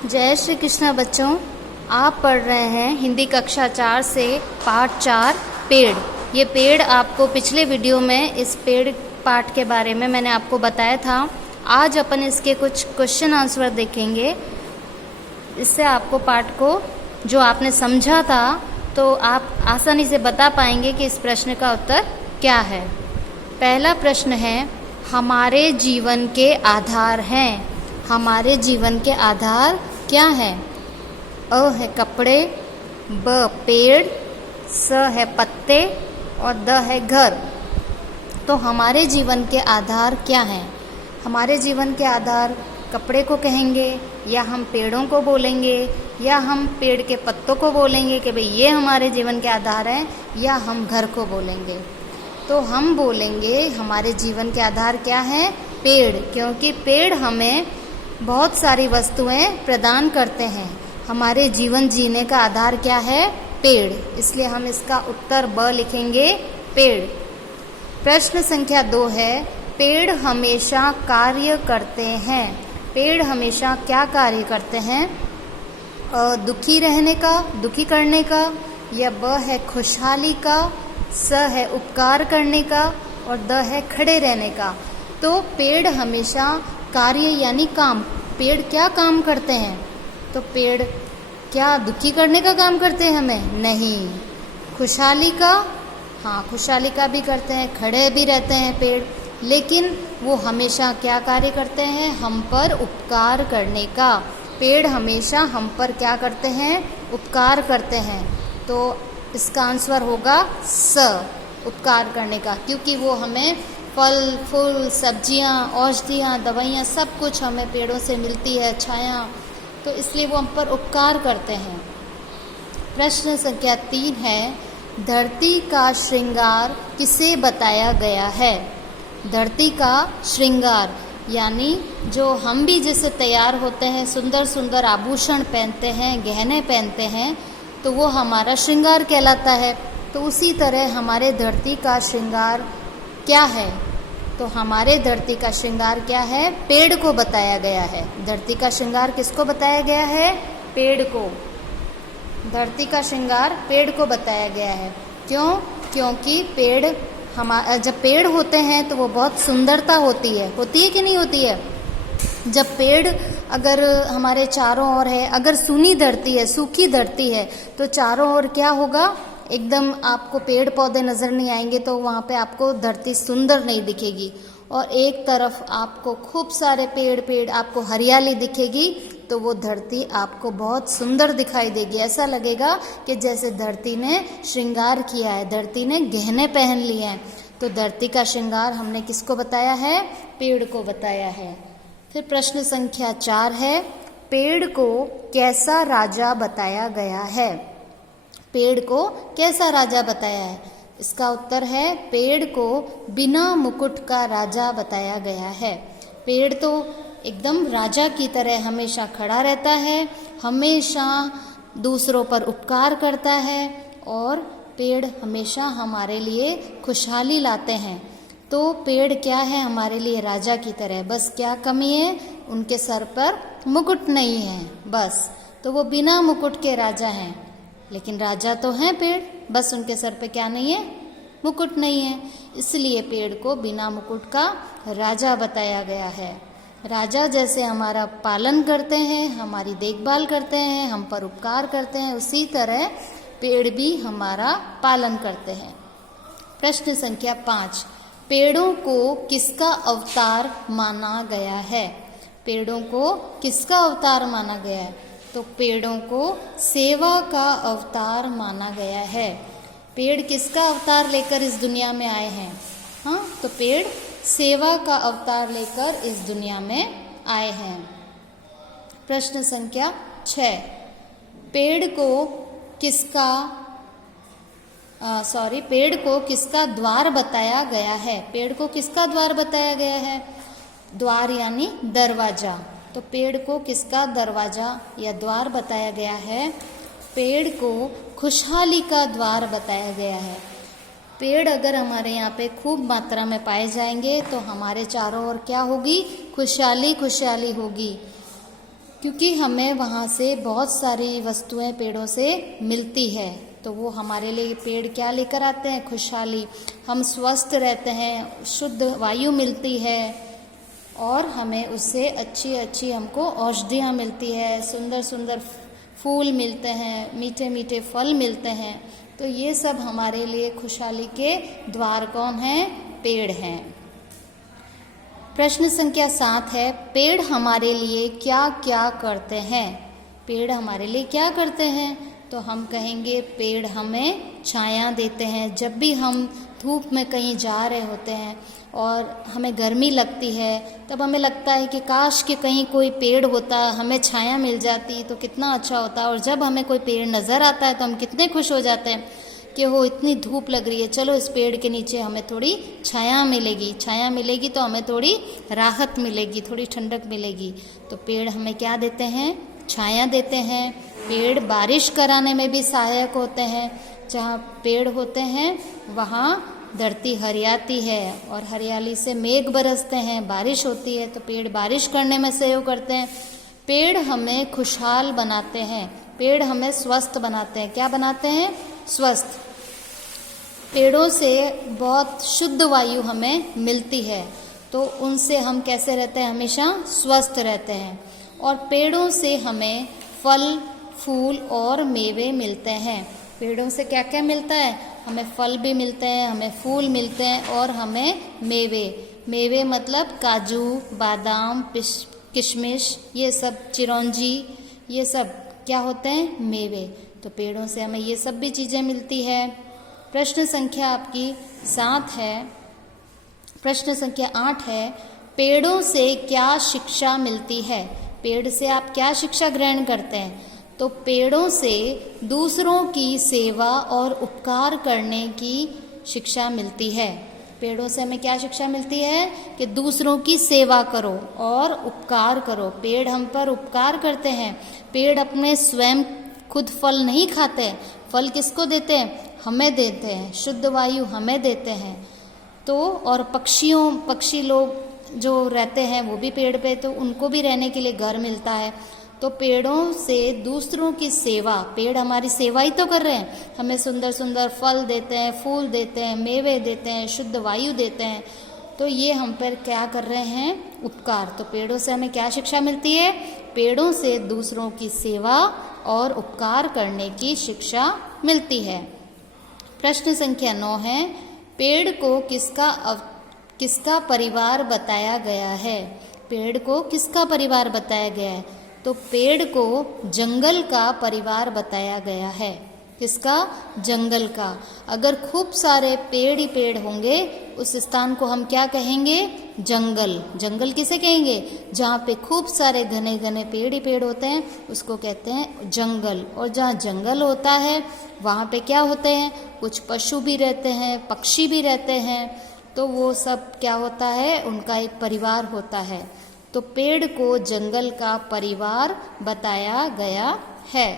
जय श्री कृष्णा बच्चों, आप पढ़ रहे हैं हिंदी कक्षा 4 से पाठ 4 पेड़। ये पेड़ आपको पिछले वीडियो में इस पेड़ पाठ के बारे में मैंने आपको बताया था। आज अपन इसके कुछ क्वेश्चन आंसर देखेंगे। इससे आपको पाठ को जो आपने समझा था तो आप आसानी से बता पाएंगे कि इस प्रश्न का उत्तर क्या है। पहला प्रश्न है, हमारे जीवन के आधार हैं। हमारे जीवन के आधार क्या हैं? अ है कपड़े, ब पेड़, स है पत्ते और द है घर। तो हमारे जीवन के आधार क्या हैं? हमारे जीवन के आधार कपड़े को कहेंगे, या हम पेड़ों को बोलेंगे, या हम पेड़ के पत्तों को बोलेंगे कि भाई ये हमारे जीवन के आधार हैं, या हम घर को बोलेंगे। तो हम बोलेंगे हमारे जीवन के आधार क्या है? पेड़, क्योंकि पेड़ हमें बहुत सारी वस्तुएं प्रदान करते हैं। हमारे जीवन जीने का आधार क्या है? पेड़। इसलिए हम इसका उत्तर ब लिखेंगे, पेड़। प्रश्न संख्या 2 है, पेड़ हमेशा कार्य करते हैं। पेड़ हमेशा क्या कार्य करते हैं? दुखी रहने का, दुखी करने का, या ब है खुशहाली का, स है उपकार करने का और द है खड़े रहने का। तो पेड़ हमेशा कार्य यानी काम, पेड़ क्या काम करते हैं? तो पेड़ क्या दुखी करने का काम करते हैं हमें? नहीं। खुशहाली का, हाँ खुशहाली का भी करते हैं, खड़े भी रहते हैं पेड़, लेकिन वो हमेशा क्या कार्य करते हैं? हम पर उपकार करने का। पेड़ हमेशा हम पर क्या करते हैं? उपकार करते हैं। तो इसका आंसर होगा स, उपकार करने का, क्योंकि वो हमें फल फूल, सब्जियां, औषधियाँ, दवाइयाँ सब कुछ हमें पेड़ों से मिलती है, छाया, तो इसलिए वो हम पर उपकार करते हैं। प्रश्न संख्या 3 है, धरती का श्रृंगार किसे बताया गया है? धरती का श्रृंगार यानी जो हम भी जैसे तैयार होते हैं, सुंदर सुंदर आभूषण पहनते हैं, गहने पहनते हैं, तो वो हमारा श्रृंगार कहलाता है। तो उसी तरह हमारे धरती का श्रृंगार क्या है? तो हमारे धरती का श्रृंगार क्या है? पेड़ को बताया गया है। धरती का श्रृंगार किसको बताया गया है? पेड़ को। धरती का श्रृंगार पेड़ को बताया गया है। क्यों? क्योंकि पेड़ जब पेड़ होते हैं तो वो बहुत सुंदरता होती है कि नहीं होती है? जब पेड़ अगर हमारे चारों ओर है, अगर सूनी धरती है, सूखी धरती है, तो चारों ओर क्या होगा? एकदम आपको पेड़ पौधे नज़र नहीं आएंगे, तो वहाँ पे आपको धरती सुंदर नहीं दिखेगी। और एक तरफ आपको खूब सारे पेड़ आपको हरियाली दिखेगी, तो वो धरती आपको बहुत सुंदर दिखाई देगी। ऐसा लगेगा कि जैसे धरती ने श्रृंगार किया है, धरती ने गहने पहन लिए हैं। तो धरती का श्रृंगार हमने किसको बताया है? पेड़ को बताया है। फिर प्रश्न संख्या 4 है, पेड़ को कैसा राजा बताया गया है? पेड़ को कैसा राजा बताया है? इसका उत्तर है, पेड़ को बिना मुकुट का राजा बताया गया है। पेड़ तो एकदम राजा की तरह हमेशा खड़ा रहता है, हमेशा दूसरों पर उपकार करता है, और पेड़ हमेशा हमारे लिए खुशहाली लाते हैं। तो पेड़ क्या है? हमारे लिए राजा की तरह। बस क्या कमी है? उनके सर पर मुकुट नहीं है, बस। तो वो बिना मुकुट के राजा हैं, लेकिन राजा तो हैं पेड़, बस उनके सर पे क्या नहीं है? मुकुट नहीं है। इसलिए पेड़ को बिना मुकुट का राजा बताया गया है। राजा जैसे हमारा पालन करते हैं, हमारी देखभाल करते हैं, हम पर उपकार करते हैं, उसी तरह पेड़ भी हमारा पालन करते हैं। प्रश्न संख्या 5, पेड़ों को किसका अवतार माना गया है? पेड़ों को किसका अवतार माना गया है? तो पेड़ों को सेवा का अवतार माना गया है। पेड़ किसका अवतार लेकर इस दुनिया में आए हैं? हाँ, तो पेड़ सेवा का अवतार लेकर इस दुनिया में आए हैं। प्रश्न संख्या 6, पेड़ को किसका द्वार बताया गया है? पेड़ को किसका द्वार बताया गया है? द्वार यानी दरवाजा। तो पेड़ को किसका दरवाजा या द्वार बताया गया है? पेड़ को खुशहाली का द्वार बताया गया है। पेड़ अगर हमारे यहाँ पे खूब मात्रा में पाए जाएंगे तो हमारे चारों ओर क्या होगी? खुशहाली खुशहाली होगी। क्योंकि हमें वहाँ से बहुत सारी वस्तुएं पेड़ों से मिलती है। तो वो हमारे लिए पेड़ क्या लेकर आते हैं? खुशहाली। हम स्वस्थ रहते हैं, शुद्ध वायु मिलती है और हमें उससे अच्छी अच्छी हमको औषधियाँ मिलती है, सुंदर सुंदर फूल मिलते हैं, मीठे मीठे फल मिलते हैं। तो ये सब हमारे लिए खुशहाली के द्वार कौन हैं? पेड़ हैं। प्रश्न संख्या 7 है, पेड़ हमारे लिए क्या क्या करते हैं? पेड़ हमारे लिए क्या करते हैं? तो हम कहेंगे पेड़ हमें छाया देते हैं। जब भी हम धूप में कहीं जा रहे होते हैं और हमें गर्मी लगती है, तब हमें लगता है कि काश कि कहीं कोई पेड़ होता, हमें छाया मिल जाती तो कितना अच्छा होता। और जब हमें कोई पेड़ नज़र आता है तो हम कितने खुश हो जाते हैं कि वो इतनी धूप लग रही है, चलो इस पेड़ के नीचे हमें थोड़ी छाया मिलेगी। छाया मिलेगी तो हमें थोड़ी राहत मिलेगी, थोड़ी ठंडक मिलेगी। तो पेड़ हमें क्या देते हैं? छाया देते हैं। पेड़ बारिश कराने में भी सहायक होते हैं। जहाँ पेड़ होते हैं वहाँ धरती हरियाती है और हरियाली से मेघ बरसते हैं, बारिश होती है। तो पेड़ बारिश करने में सहयोग करते हैं। पेड़ हमें खुशहाल बनाते हैं। पेड़ हमें स्वस्थ बनाते हैं। क्या बनाते हैं? स्वस्थ। पेड़ों से बहुत शुद्ध वायु हमें मिलती है, तो उनसे हम कैसे रहते हैं? हमेशा स्वस्थ रहते हैं। और पेड़ों से हमें फल, फूल और मेवे मिलते हैं। पेड़ों से क्या क्या मिलता है? हमें फल भी मिलते हैं, हमें फूल मिलते हैं और हमें मेवे। मेवे मतलब काजू, बादाम, किशमिश, ये सब, चिरौंजी, ये सब क्या होते हैं? मेवे। तो पेड़ों से हमें ये सब भी चीज़ें मिलती है। प्रश्न संख्या आपकी 7 है। प्रश्न संख्या 8 है, पेड़ों से क्या शिक्षा मिलती है? पेड़ से आप क्या शिक्षा ग्रहण करते हैं? तो पेड़ों से दूसरों की सेवा और उपकार करने की शिक्षा मिलती है। पेड़ों से हमें क्या शिक्षा मिलती है? कि दूसरों की सेवा करो और उपकार करो। पेड़ हम पर उपकार करते हैं। पेड़ अपने स्वयं खुद फल नहीं खाते। फल किसको देते हैं? हमें देते हैं। शुद्ध वायु हमें देते हैं। तो और पक्षी लोग जो रहते हैं वो भी पेड़ पे, तो उनको भी रहने के लिए घर मिलता है। तो पेड़ों से दूसरों की सेवा, पेड़ हमारी सेवा ही तो कर रहे हैं। हमें सुंदर सुंदर फल देते हैं, फूल देते हैं, मेवे देते हैं, शुद्ध वायु देते हैं। तो ये हम पर क्या कर रहे हैं? उपकार। तो पेड़ों से हमें क्या शिक्षा मिलती है? पेड़ों से दूसरों की सेवा और उपकार करने की शिक्षा मिलती है। प्रश्न संख्या 9 है, पेड़ को किसका परिवार बताया गया है? पेड़ को किसका परिवार बताया गया है? तो पेड़ को जंगल का परिवार बताया गया है। किसका? जंगल का। अगर खूब सारे पेड़ ही पेड़ होंगे, उस स्थान को हम क्या कहेंगे? जंगल। जंगल किसे कहेंगे? जहाँ पे खूब सारे घने घने पेड़ ही पेड़ होते हैं, उसको कहते हैं जंगल। और जहाँ जंगल होता है वहाँ पे क्या होते हैं? कुछ पशु भी रहते हैं, पक्षी भी रहते हैं। तो वो सब क्या होता है? उनका एक परिवार होता है। तो पेड़ को जंगल का परिवार बताया गया है।